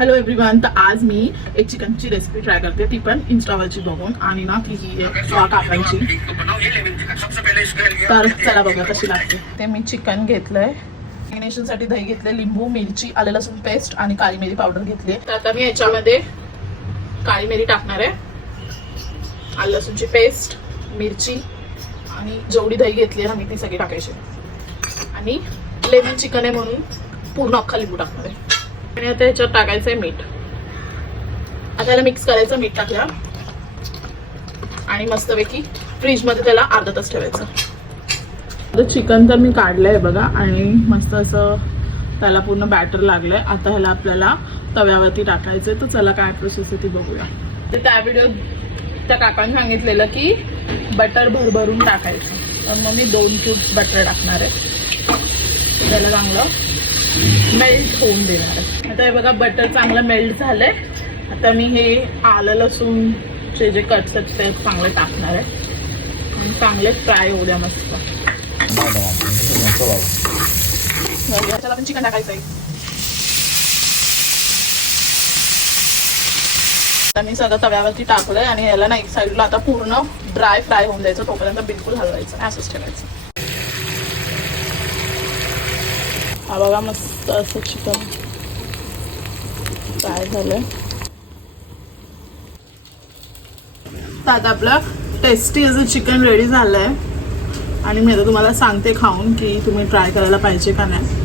Hello everyone. तर आज मी एक चिकनची रेसिपी ट्राय करते, ती पण इंस्टावरची बघून. आणि ना ती ही काकांची. तर त्याला बघा कशी लागते. ते मी चिकन घेतलंय, मॅरिनेशनसाठी दही घेतले, लिंबू, मिरची, आलं लसूण पेस्ट आणि काळी मिरी पावडर घेतली. तर आता मी याच्यामध्ये काळी मिरी टाकणार आहे, आलं लसूणची पेस्ट, मिरची आणि जेवढी दही घेतली आहे ना मी ती सगळी टाकायची. आणि लेमन चिकन आहे म्हणून पूर्ण अख्खा लिंबू टाकणार आहे. आणि आता ह्याच्यात टाकायचंय मीठ. आता याला मिक्स करायचं. मीठ टाकलं आणि मस्तपैकी फ्रीजमध्ये त्याला अर्धा तास ठेवायचं. आता चिकन तर मी काढलंय बघा आणि मस्त असं त्याला पूर्ण बॅटर लागलंय. आता ह्याला आपल्याला तव्यावरती टाकायचंय. तर चला काय प्रोसेस आहे ती बघूया. तर त्या व्हिडिओत त्या काकांनी सांगितलेलं की बटर भरभरून टाकायचं, तर मग मी 2 क्यूब बटर टाकणार आहे. त्याला चांगलं मेल्ट होऊन देणार आहे. आता हे बघा बटर चांगलं मेल्ट झालंय. आता मी हे आलं लसूणचे जे कट्स आहेत ते चांगले टाकणार आहे आणि चांगले फ्राय होऊ द्या मस्त. याच्यात आपण चिकन टाकायचं आहे. आता मी सगळं तव्यावरती टाकलंय आणि याला ना एक साईडला आता पूर्ण ड्राय फ्राय होऊन द्यायचं. तोपर्यंत बिलकुल हलवायचं, असंच ठेवायचं. हा बघा मस्त असं चिकन फ्राय झालंय. तर आता आपलं टेस्टी असं चिकन रेडी झालंय आणि मी आता तुम्हाला सांगते खाऊन की तुम्ही ट्राय करायला पाहिजे का नाही.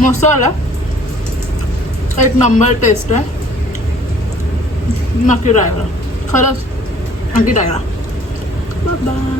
मस्त आला, एक नंबर टेस्ट आहे. नक्की ट्राय करा, खरंच नक्की ट्राय करा. Bye bye.